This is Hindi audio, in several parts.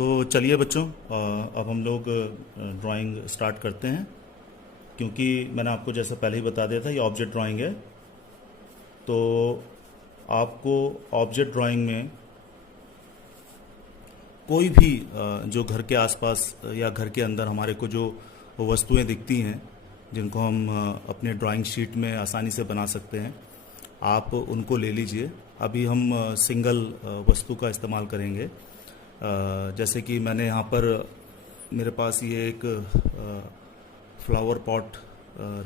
तो चलिए बच्चों, अब हम लोग ड्राइंग स्टार्ट करते हैं। क्योंकि मैंने आपको जैसा पहले ही बता दिया था, ये ऑब्जेक्ट ड्राइंग है। तो आपको ऑब्जेक्ट ड्राइंग में कोई भी जो घर के आसपास या घर के अंदर हमारे को जो वस्तुएं दिखती हैं, जिनको हम अपने ड्राइंग शीट में आसानी से बना सकते हैं, आप उनको ले लीजिए। अभी हम सिंगल वस्तु का इस्तेमाल करेंगे। जैसे कि मैंने यहाँ पर मेरे पास ये एक फ्लावर पॉट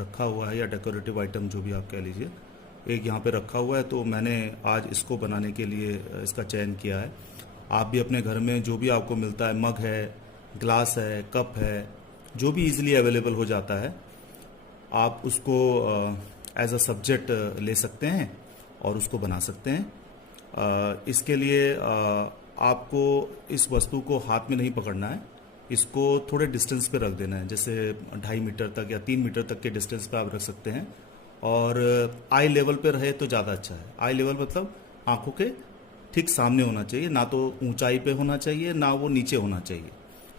रखा हुआ है, या डेकोरेटिव आइटम जो भी आप कह लीजिए, एक यहाँ पे रखा हुआ है। तो मैंने आज इसको बनाने के लिए इसका चयन किया है। आप भी अपने घर में जो भी आपको मिलता है, मग है, ग्लास है, कप है, जो भी इजीली अवेलेबल हो जाता है, आप उसको एज अ सब्जेक्ट ले सकते हैं और उसको बना सकते हैं। इसके लिए आपको इस वस्तु को हाथ में नहीं पकड़ना है, इसको थोड़े डिस्टेंस पे रख देना है। जैसे 2.5 मीटर तक या 3 मीटर तक के डिस्टेंस पे आप रख सकते हैं। और आई लेवल पे रहे तो ज़्यादा अच्छा है। आई लेवल मतलब आंखों के ठीक सामने होना चाहिए, ना तो ऊंचाई पे होना चाहिए, ना वो नीचे होना चाहिए,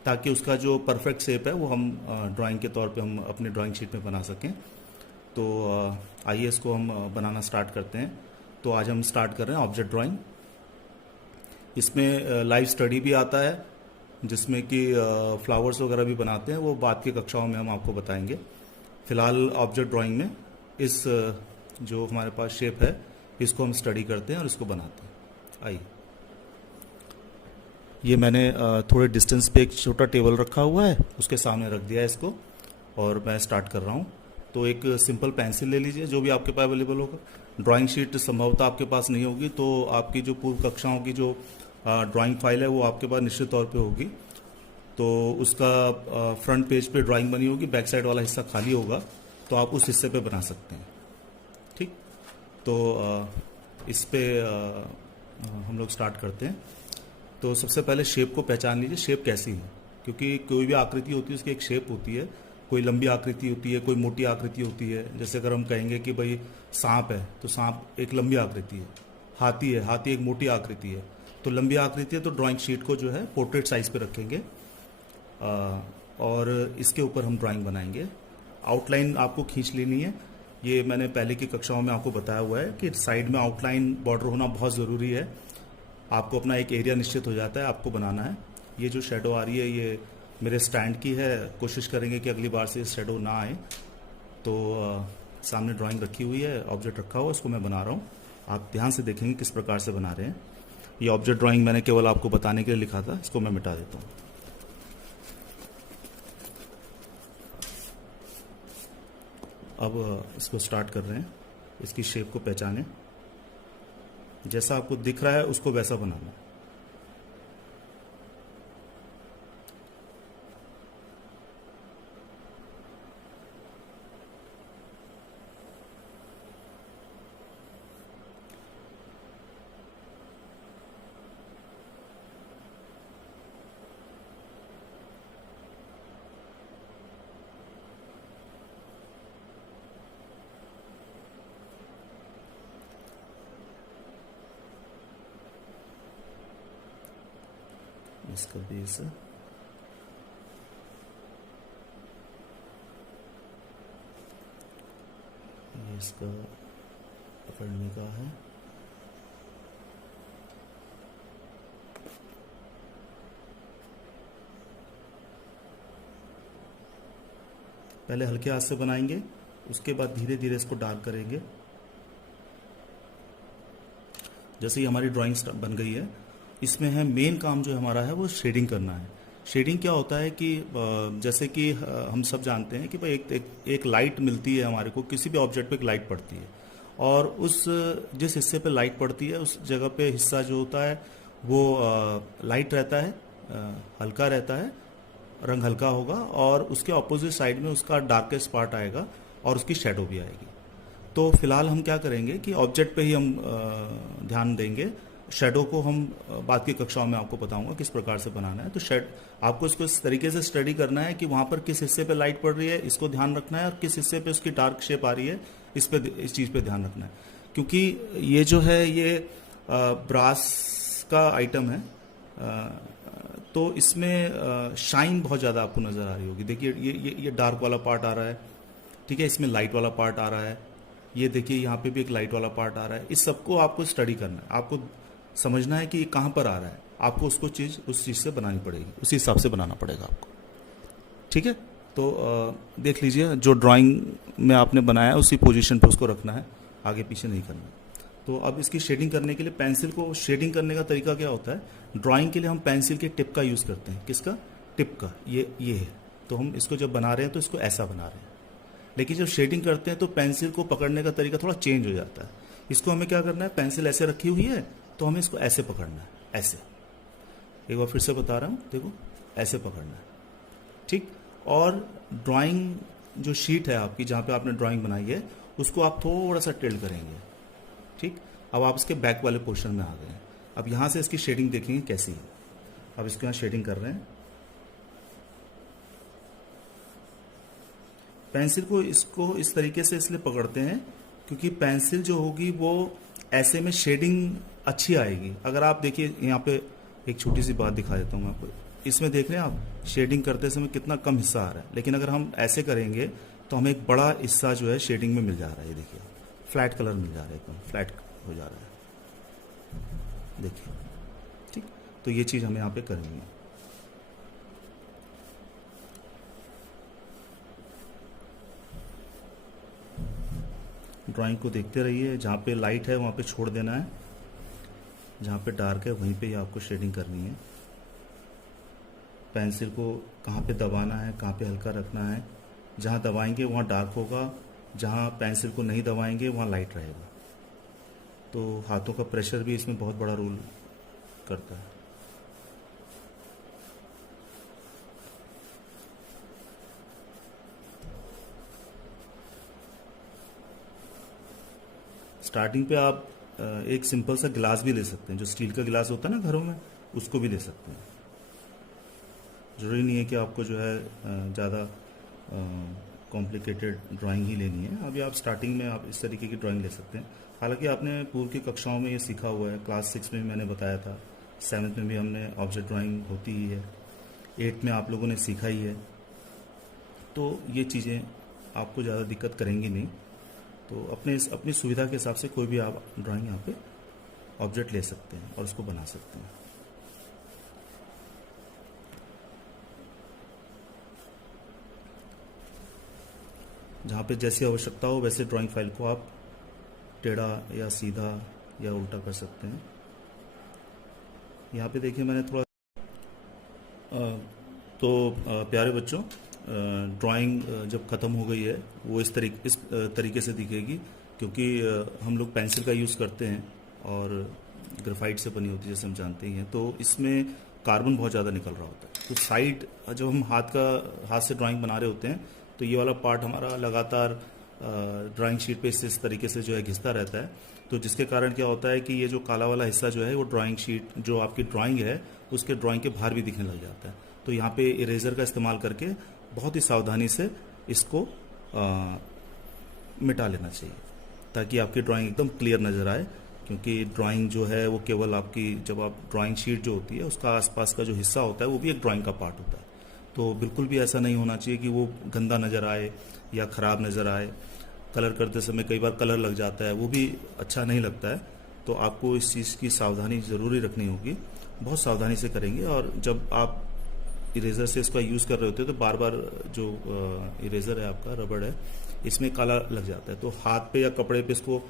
ताकि उसका जो परफेक्ट शेप है वो हम ड्राइंग के तौर पे हम अपने ड्राइंग शीट में बना सकें। तो आइए इसको हम बनाना स्टार्ट करते हैं। तो आज हम स्टार्ट कर रहे हैं ऑब्जेक्ट ड्राइंग। इसमें लाइव स्टडी भी आता है, जिसमें कि फ्लावर्स वगैरह भी बनाते हैं, वो बाद की कक्षाओं में हम आपको बताएंगे। फिलहाल ऑब्जेक्ट ड्राइंग में इस जो हमारे पास शेप है, इसको हम स्टडी करते हैं और इसको बनाते हैं। आइए, ये मैंने थोड़े डिस्टेंस पे एक छोटा टेबल रखा हुआ है, उसके सामने रख दिया है इसको, और मैं स्टार्ट कर रहा हूँ। तो एक सिंपल पेंसिल ले लीजिए, जो भी आपके पास अवेलेबल होगा। ड्राइंग शीट संभवतः आपके पास नहीं होगी, तो आपकी जो पूर्व कक्षाओं की जो ड्राइंग फाइल है वो आपके पास निश्चित तौर पे होगी। तो उसका फ्रंट पेज पे ड्राइंग बनी होगी, बैक साइड वाला हिस्सा खाली होगा, तो आप उस हिस्से पे बना सकते हैं। ठीक, तो इस पे हम लोग स्टार्ट करते हैं। तो सबसे पहले शेप को पहचान लीजिए, शेप कैसी है। क्योंकि कोई भी आकृति होती है, उसकी एक शेप होती है। कोई लंबी आकृति होती है, कोई मोटी आकृति होती है। जैसे अगर हम कहेंगे कि भाई सांप है, तो सांप एक लंबी आकृति है। हाथी है, हाथी एक मोटी आकृति है। तो लंबी आकृति है, तो ड्राइंग शीट को जो है पोर्ट्रेट साइज पे रखेंगे और इसके ऊपर हम ड्राइंग बनाएंगे। आउटलाइन आपको खींच लेनी है। ये मैंने पहले की कक्षाओं में आपको बताया हुआ है कि साइड में आउटलाइन बॉर्डर होना बहुत ज़रूरी है। आपको अपना एक एरिया निश्चित हो जाता है, आपको बनाना है। ये जो शेडो आ रही है, ये मेरे स्टैंड की है। कोशिश करेंगे कि अगली बार से शेडो ना आए। तो सामने ड्राइंग रखी हुई है, ऑब्जेक्ट रखा हुआ है, इसको मैं बना रहा हूँ। आप ध्यान से देखेंगे किस प्रकार से बना रहे हैं। ये ऑब्जेक्ट ड्राइंग मैंने केवल आपको बताने के लिए लिखा था, इसको मैं मिटा देता हूँ। अब इसको स्टार्ट कर रहे हैं। इसकी शेप को पहचानें, जैसा आपको दिख रहा है उसको वैसा बनाना है। इसका बेस है, ये इसका पकड़ने का है। पहले हल्के हाथ से बनाएंगे, उसके बाद धीरे धीरे इसको डार्क करेंगे। जैसे ही हमारी ड्राइंग बन गई है, इसमें है मेन काम जो हमारा है वो शेडिंग करना है। शेडिंग क्या होता है कि जैसे कि हम सब जानते हैं कि भाई एक लाइट मिलती है हमारे को, किसी भी ऑब्जेक्ट पे एक लाइट पड़ती है, और उस जिस हिस्से पे लाइट पड़ती है उस जगह पे हिस्सा जो होता है वो लाइट रहता है, हल्का रहता है, रंग हल्का होगा, और उसके ऑपोजिट साइड में उसका डार्केस्ट पार्ट आएगा और उसकी शेडो भी आएगी। तो फिलहाल हम क्या करेंगे कि ऑब्जेक्ट पे ही हम ध्यान देंगे। शेडो को हम बाद की कक्षाओं में आपको बताऊंगा किस प्रकार से बनाना है। तो आपको इसको इस तरीके से स्टडी करना है कि वहां पर किस हिस्से पे लाइट पड़ रही है, इसको ध्यान रखना है, और किस हिस्से पे उसकी डार्क शेप आ रही है, इस चीज़ पे ध्यान रखना है। क्योंकि ये जो है ये ब्रास का आइटम है, तो इसमें शाइन बहुत ज़्यादा आपको नज़र आ रही होगी। देखिए ये डार्क वाला पार्ट आ रहा है, ठीक है, इसमें लाइट वाला पार्ट आ रहा है, ये देखिए यहाँ पे भी एक लाइट वाला पार्ट आ रहा है। इस सबको आपको स्टडी करना है, आपको समझना है कि ये कहाँ पर आ रहा है, आपको उसको उस चीज़ से बनानी पड़ेगी, उसी हिसाब से बनाना पड़ेगा आपको, ठीक है। तो देख लीजिए जो ड्राइंग में आपने बनाया है उसी पोजीशन पे उसको रखना है, आगे पीछे नहीं करना। तो अब इसकी शेडिंग करने के लिए पेंसिल को शेडिंग करने का तरीका क्या होता है, ड्राइंग के लिए हम पेंसिल के टिप का यूज़ करते हैं। किसका? टिप का। ये है। तो हम इसको जब बना रहे हैं तो इसको ऐसा बना रहे हैं, लेकिन जब शेडिंग करते हैं तो पेंसिल को पकड़ने का तरीका थोड़ा चेंज हो जाता है। इसको हमें क्या करना है, पेंसिल ऐसे रखी हुई है तो हमें इसको ऐसे पकड़ना है, ऐसे। एक बार फिर से बता रहा हूँ, देखो ऐसे पकड़ना है, ठीक। और ड्राइंग जो शीट है आपकी, जहाँ पे आपने ड्राइंग बनाई है, उसको आप थोड़ा सा टिल्ट करेंगे, ठीक। अब आप इसके बैक वाले पोर्शन में आ गए हैं। अब यहाँ से इसकी शेडिंग देखेंगे कैसी है। अब इसको यहाँ शेडिंग कर रहे हैं। पेंसिल को इसको इस तरीके से इसलिए पकड़ते हैं क्योंकि पेंसिल जो होगी वो ऐसे में शेडिंग अच्छी आएगी। अगर आप देखिए यहाँ पे एक छोटी सी बात दिखा देता हूँ मैं आपको। इसमें देख रहे हैं आप शेडिंग करते समय कितना कम हिस्सा आ रहा है, लेकिन अगर हम ऐसे करेंगे तो हमें एक बड़ा हिस्सा जो है शेडिंग में मिल जा रहा है। ये देखिए फ्लैट कलर मिल जा रहा है, एकदम फ्लैट हो जा रहा है, देखिए, ठीक। तो ये चीज़ हमें यहाँ पे करनी है। ड्राइंग को देखते रहिए, जहाँ पे लाइट है वहाँ पे छोड़ देना है, जहाँ पे डार्क है वहीं पे ही आपको शेडिंग करनी है। पेंसिल को कहाँ पे दबाना है, कहाँ पे हल्का रखना है। जहाँ दबाएंगे वहाँ डार्क होगा, जहाँ पेंसिल को नहीं दबाएंगे वहाँ लाइट रहेगा। तो हाथों का प्रेशर भी इसमें बहुत बड़ा रोल करता है। स्टार्टिंग पे आप एक सिंपल सा गिलास भी ले सकते हैं, जो स्टील का गिलास होता है ना घरों में, उसको भी ले सकते हैं। ज़रूरी नहीं है कि आपको जो है ज़्यादा कॉम्प्लिकेटेड ड्राइंग ही लेनी है। अभी आप स्टार्टिंग में आप इस तरीके की ड्राइंग ले सकते हैं। हालांकि आपने पूर्व की कक्षाओं में ये सीखा हुआ है, क्लास 6 में भी मैंने बताया था, 7th में भी हमने ऑब्जेक्ट ड्राइंग होती ही है, 8th में आप लोगों ने सीखा ही है। तो ये चीज़ें आपको ज़्यादा दिक्कत करेंगी नहीं। तो अपनी सुविधा के हिसाब से कोई भी आप ड्राइंग यहाँ पे ऑब्जेक्ट ले सकते हैं और उसको बना सकते हैं। जहाँ पे जैसी आवश्यकता हो वैसे ड्राइंग फाइल को आप टेढ़ा या सीधा या उल्टा कर सकते हैं। यहाँ पे देखिए मैंने थोड़ा प्यारे बच्चों, ड्राइंग जब ख़त्म हो गई है वो इस तरीके से दिखेगी, क्योंकि हम लोग पेंसिल का यूज़ करते हैं और ग्रेफाइट से बनी होती है जैसे हम जानते ही हैं। तो इसमें कार्बन बहुत ज़्यादा निकल रहा होता है। तो साइड जब हम हाथ से ड्राइंग बना रहे होते हैं तो ये वाला पार्ट हमारा लगातार ड्राइंग शीट पे इस तरीके से जो है घिसता रहता है। तो जिसके कारण क्या होता है कि ये जो काला वाला हिस्सा जो है वो ड्राइंग शीट जो आपकी ड्राइंग है उसके ड्राइंग के बाहर भी दिखने लग जाता है। तो यहाँ पे इरेजर का इस्तेमाल करके बहुत ही सावधानी से इसको मिटा लेना चाहिए ताकि आपकी ड्राइंग एकदम क्लियर नज़र आए। क्योंकि ड्राइंग जो है वो केवल आपकी, जब आप ड्राइंग शीट जो होती है उसका आसपास का जो हिस्सा होता है वो भी एक ड्राइंग का पार्ट होता है। तो बिल्कुल भी ऐसा नहीं होना चाहिए कि वो गंदा नज़र आए या ख़राब नज़र आए। कलर करते समय कई बार कलर लग जाता है, वो भी अच्छा नहीं लगता है। तो आपको इस चीज़ की सावधानी ज़रूरी रखनी होगी, बहुत सावधानी से करेंगे। और जब आप इरेज़र से इसका यूज़ कर रहे होते हैं तो बार बार जो इरेज़र है आपका, रबड़ है, इसमें काला लग जाता है। तो हाथ पे या कपड़े पे इसको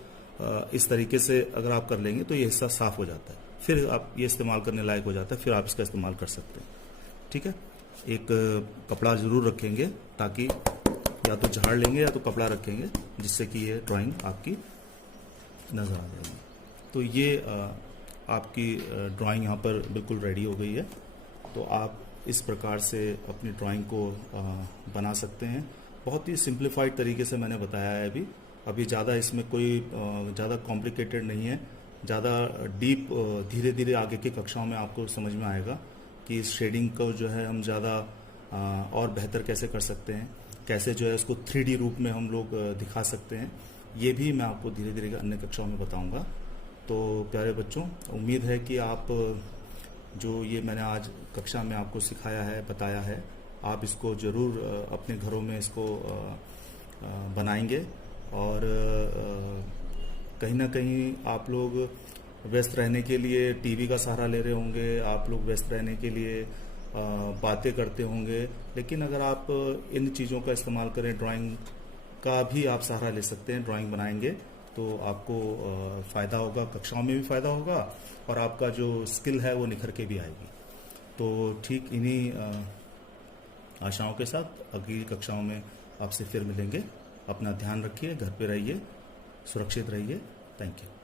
इस तरीके से अगर आप कर लेंगे तो ये हिस्सा साफ़ हो जाता है, फिर आप ये इस्तेमाल करने लायक हो जाता है, फिर आप इसका इस्तेमाल कर सकते हैं। ठीक है, एक कपड़ा ज़रूर रखेंगे ताकि या तो झाड़ लेंगे या तो कपड़ा रखेंगे जिससे कि ये ड्राइंग आपकी नज़र आ जाएगी। तो ये आपकी ड्राइंग यहाँ पर बिल्कुल रेडी हो गई है। तो आप इस प्रकार से अपनी ड्राइंग को बना सकते हैं। बहुत ही सिंप्लीफाइड तरीके से मैंने बताया है अभी ज़्यादा इसमें कोई ज़्यादा कॉम्प्लिकेटेड नहीं है, ज़्यादा डीप धीरे धीरे आगे की कक्षाओं में आपको समझ में आएगा कि इस शेडिंग को जो है हम ज़्यादा और बेहतर कैसे कर सकते हैं, कैसे जो है उसको 3D रूप में हम लोग दिखा सकते हैं। ये भी मैं आपको धीरे धीरे अन्य कक्षाओं में बताऊंगा। तो प्यारे बच्चों, उम्मीद है कि आप जो ये मैंने आज कक्षा में आपको सिखाया है, बताया है, आप इसको ज़रूर अपने घरों में इसको बनाएंगे और कहीं ना कहीं आप लोग व्यस्त रहने के लिए टीवी का सहारा ले रहे होंगे, आप लोग व्यस्त रहने के लिए बातें करते होंगे, लेकिन अगर आप इन चीज़ों का इस्तेमाल करें, ड्राइंग का भी आप सहारा ले सकते हैं, ड्राइंग बनाएंगे तो आपको फ़ायदा होगा, कक्षाओं में भी फ़ायदा होगा और आपका जो स्किल है वो निखर के भी आएगी। तो ठीक इन्हीं आशाओं के साथ अगली कक्षाओं में आपसे फिर मिलेंगे। अपना ध्यान रखिए, घर पे रहिए, सुरक्षित रहिए। Thank you.